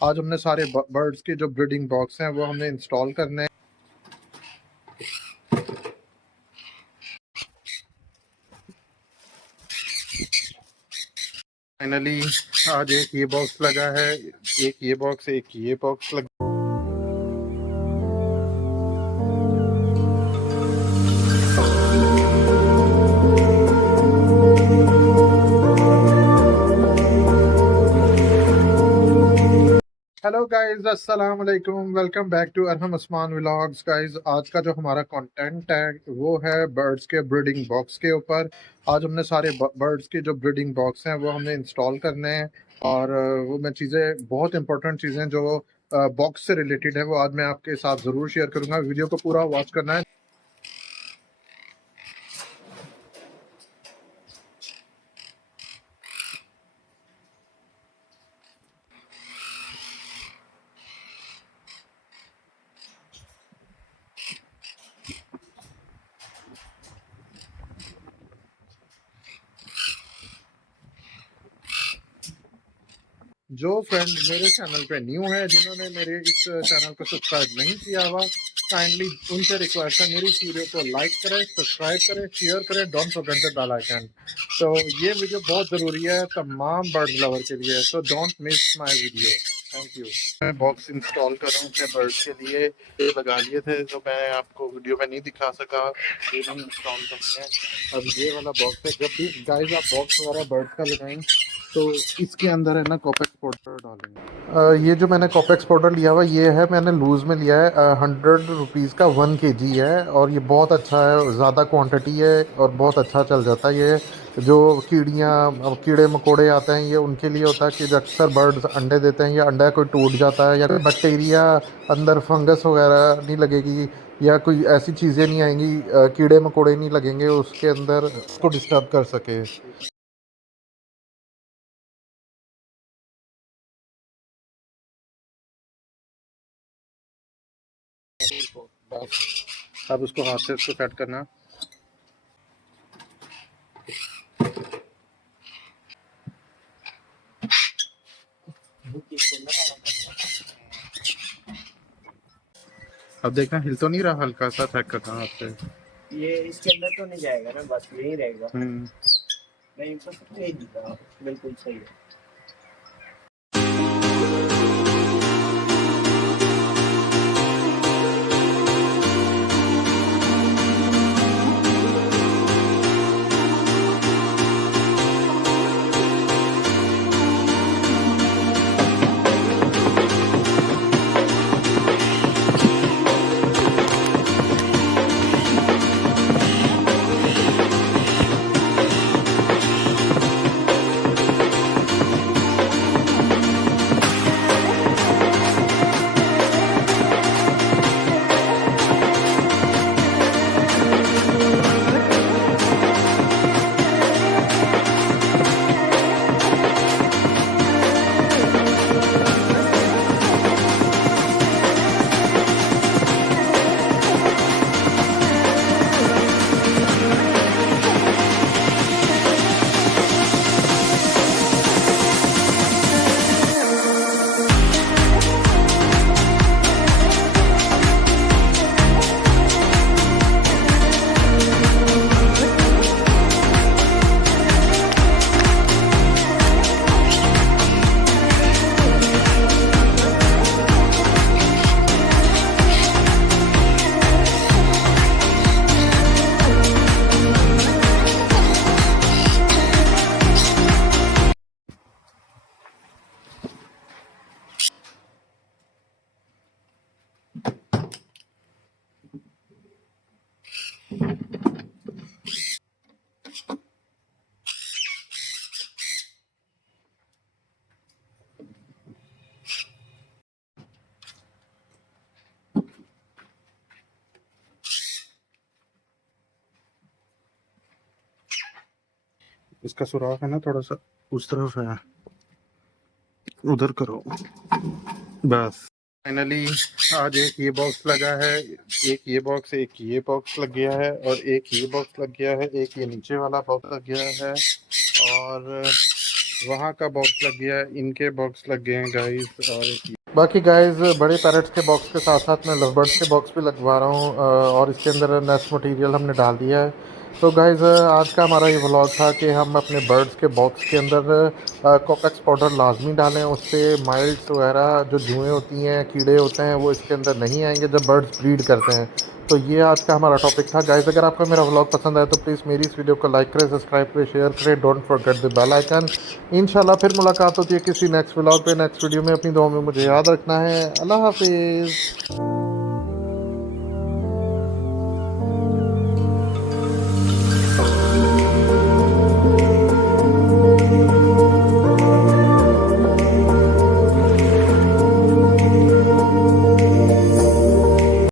आज हमने सारे बर्ड्स के जो ब्रीडिंग बॉक्स हैं वो हमने इंस्टॉल करने हैं। फाइनली आज एक ये बॉक्स लगा है, एक ये बॉक्स लगा। हेलो गाइस, अस्सलाम वालेकुम, welcome back to Arham Usman vlogs. Guys, आज का जो हमारा कंटेंट है वो है बर्ड्स के ब्रीडिंग बॉक्स के ऊपर। आज हमने सारे बर्ड्स के जो ब्रीडिंग बॉक्स हैं वो हमने इंस्टॉल करने हैं और वो मैं चीज़ें, बहुत इंपॉर्टेंट चीज़ें जो बॉक्स से रिलेटेड है वो आज मैं आपके साथ ज़रूर शेयर करूँगा। वीडियो को पूरा वॉच करना है। जो फ्रेंड मेरे चैनल पे न्यू है, जिन्होंने मेरे इस चैनल को सब्सक्राइब नहीं किया हुआ, काइंडली उनसे रिक्वेस्ट है मेरी इस वीडियो को लाइक करें, सब्सक्राइब करें, शेयर करें, don't forget the bell icon. तो ये वीडियो बहुत ज़रूरी है तमाम बर्ड लवर के लिए, so don't miss my video. Thank you. मैं बॉक्स इंस्टॉल कर रहा हूँ अपने बर्ड्स के लिए। ये लगा लिए थे जो मैं आपको वीडियो में नहीं दिखा सका, ये हम इंस्टॉल करनी है। अब ये वाला बॉक्स है। जब भी गाइस आप बॉक्स वगैरह बर्ड्स का लगाएं तो इसके अंदर है ना कॉपेक्स पाउडर डालेंगे। ये जो मैंने कॉपेक्स पाउडर लिया हुआ ये है, मैंने लूज़ में लिया है। 100 रुपीज़ का 1 kg है और ये बहुत अच्छा है, ज़्यादा क्वांटिटी है और बहुत अच्छा चल जाता है। ये जो कीड़े मकोड़े आते हैं ये उनके लिए होता है कि जो अक्सर बर्ड्स अंडे देते हैं या अंडा कोई टूट जाता है या कोई बैक्टीरिया अंदर फंगस वगैरह नहीं लगेगी या कोई ऐसी चीज़ें नहीं आएंगी, कीड़े मकोड़े नहीं लगेंगे उसके अंदर, उसको डिस्टर्ब कर सके। बस अब उसको हाथ से उसको सेट करना। अब देखना हिल तो नहीं रहा, हल्का सा चेक करना हाथ से। ये इसके अंदर तो नहीं जाएगा ना, बस यही रहेगा। नहीं तो यही दिखा, बिल्कुल सही है। इसका सुराख है ना थोड़ा सा उस तरफ है, उधर करो बस। फाइनली आज एक ये बॉक्स लगा है, एक ये बॉक्स लग गया है और एक ये बॉक्स लग गया है, एक ये नीचे वाला बॉक्स लग गया है। और वहाँ का बॉक्स लग गया, इनके बॉक्स लग गए हैं गाइस। और बाकी गाइस बड़े पैरट्स के बॉक्स के साथ साथ मैं लव बर्ड्स के बॉक्स भी लगवा रहा हूँ, और इसके अंदर नेस्ट मटेरियल हमने डाल दिया है। तो गाइस आज का हमारा ये व्लॉग था कि हम अपने बर्ड्स के बॉक्स के अंदर कॉकस पाउडर लाजमी डालें, उससे माइल्ड्स वगैरह जो जुएँ होती हैं, कीड़े होते हैं, वो इसके अंदर नहीं आएंगे जब बर्ड्स ब्रीड करते हैं। तो ये आज का हमारा टॉपिक था गाइस। अगर आपको मेरा व्लॉग पसंद आया तो प्लीज़ मेरी इस वीडियो को लाइक करें, सब्सक्राइब करें, शेयर करें, don't forget the bell icon. इंशाल्लाह फिर मुलाकात होती है किसी नेक्स्ट व्लॉग पे, नेक्स्ट वीडियो में। अपनी दुआ में मुझे याद रखना है। अल्लाह हाफिज़।